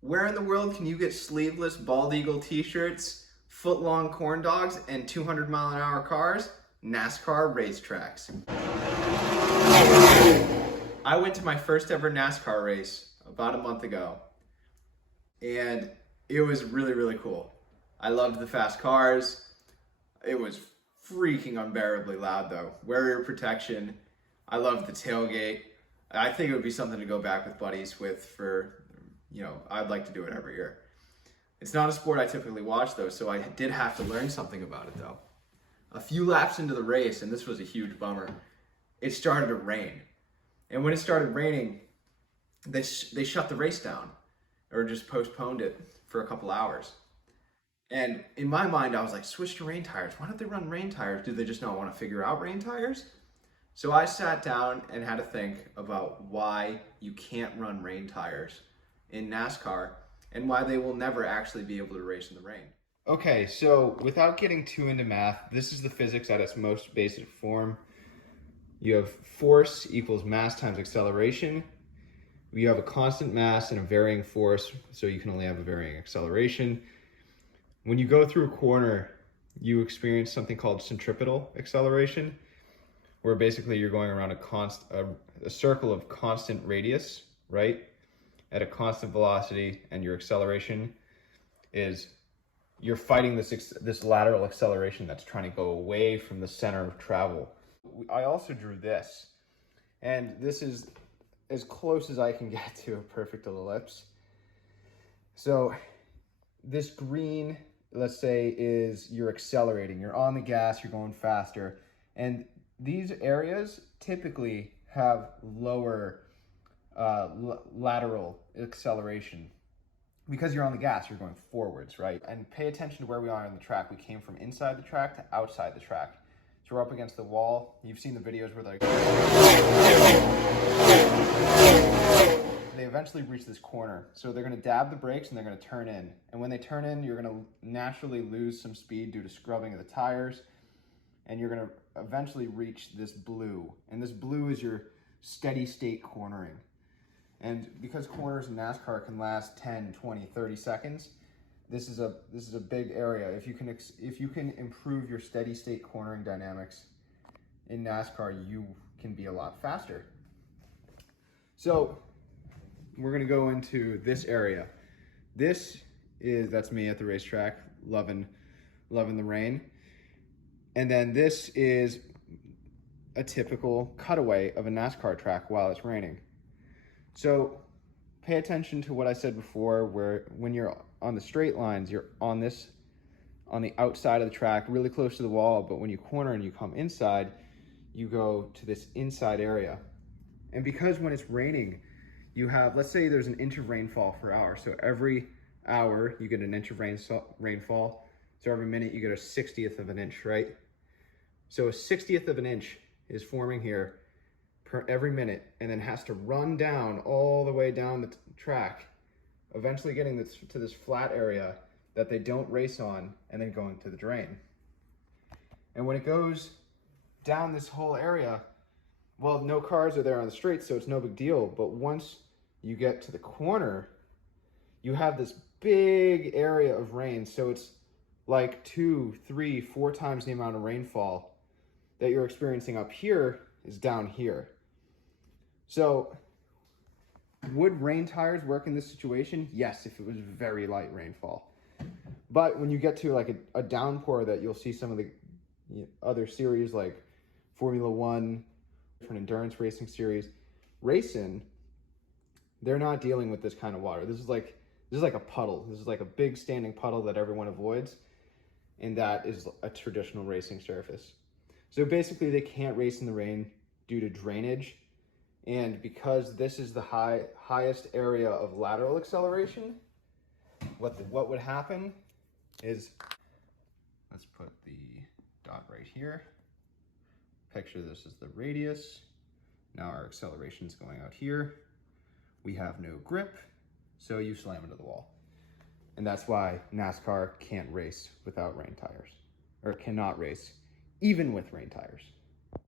Where in the world can you get sleeveless bald eagle t-shirts, foot-long corn dogs, and 200-mile-an-hour cars? NASCAR racetracks. I went to my first ever NASCAR race about a month ago, and it was really, really cool. I loved the fast cars. It was freaking unbearably loud though. Wear your protection. I loved the tailgate. I think it would be something to go back with buddies with for, I'd like to do it every year. It's not a sport I typically watch though, so I did have to learn something about it though. A few laps into the race, and this was a huge bummer, it started to rain. And when it started raining, they shut the race down or just postponed it for a couple hours. And in my mind, I was like, switch to rain tires. Why don't they run rain tires? Do they just not want to figure out rain tires? So I sat down and had to think about why you can't run rain tires in NASCAR and why they will never actually be able to race in the rain. Okay, so without getting too into math, this is the physics at its most basic form. You have force equals mass times acceleration. You have a constant mass and a varying force, so you can only have a varying acceleration. When you go through a corner, you experience something called centripetal acceleration, where basically you're going around a circle of constant radius, right? At a constant velocity, and your acceleration is, you're fighting this lateral acceleration that's trying to go away from the center of travel. I also drew this, and this is as close as I can get to a perfect ellipse. So this green, let's say, is you're accelerating, you're on the gas, you're going faster. And these areas typically have lower lateral acceleration. Because you're on the gas, you're going forwards, right? And pay attention to where we are on the track. We came from inside the track to outside the track. So we're up against the wall. You've seen the videos where they eventually reach this corner. So they're gonna dab the brakes and they're gonna turn in. And when they turn in, you're gonna naturally lose some speed due to scrubbing of the tires. And you're gonna eventually reach this blue. And this blue is your steady state cornering. And because corners in NASCAR can last 10, 20, 30 seconds, this is a big area. If you can improve your steady state cornering dynamics in NASCAR, you can be a lot faster. So we're gonna go into this area. That's me at the racetrack, loving the rain. And then this is a typical cutaway of a NASCAR track while it's raining. So pay attention to what I said before, where when you're on the straight lines, you're on the outside of the track, really close to the wall, but when you corner and you come inside, you go to this inside area. And because when it's raining, you have, let's say there's an inch of rainfall per hour. So every hour you get an inch of rainfall. So every minute you get a 60th of an inch, right? So a 60th of an inch is forming here per every minute, and then has to run down all the way down the track, eventually getting to this flat area that they don't race on, and then going to the drain. And when it goes down this whole area, well, no cars are there on the straight, so it's no big deal. But once you get to the corner, you have this big area of rain. So it's like 2, 3, 4 times the amount of rainfall that you're experiencing up here is down here. So would rain tires work in this situation? Yes, if it was very light rainfall. But when you get to like a downpour that you'll see some of the other series like Formula One, different endurance racing series, racing, they're not dealing with this kind of water. This is like a puddle. This is like a big standing puddle that everyone avoids, and that is a traditional racing surface. So basically they can't race in the rain due to drainage. And because this is the highest area of lateral acceleration, what would happen is, let's put the dot right here. Picture this as the radius. Now our acceleration is going out here. We have no grip, so you slam into the wall. And that's why NASCAR can't race without rain tires, or cannot race even with rain tires.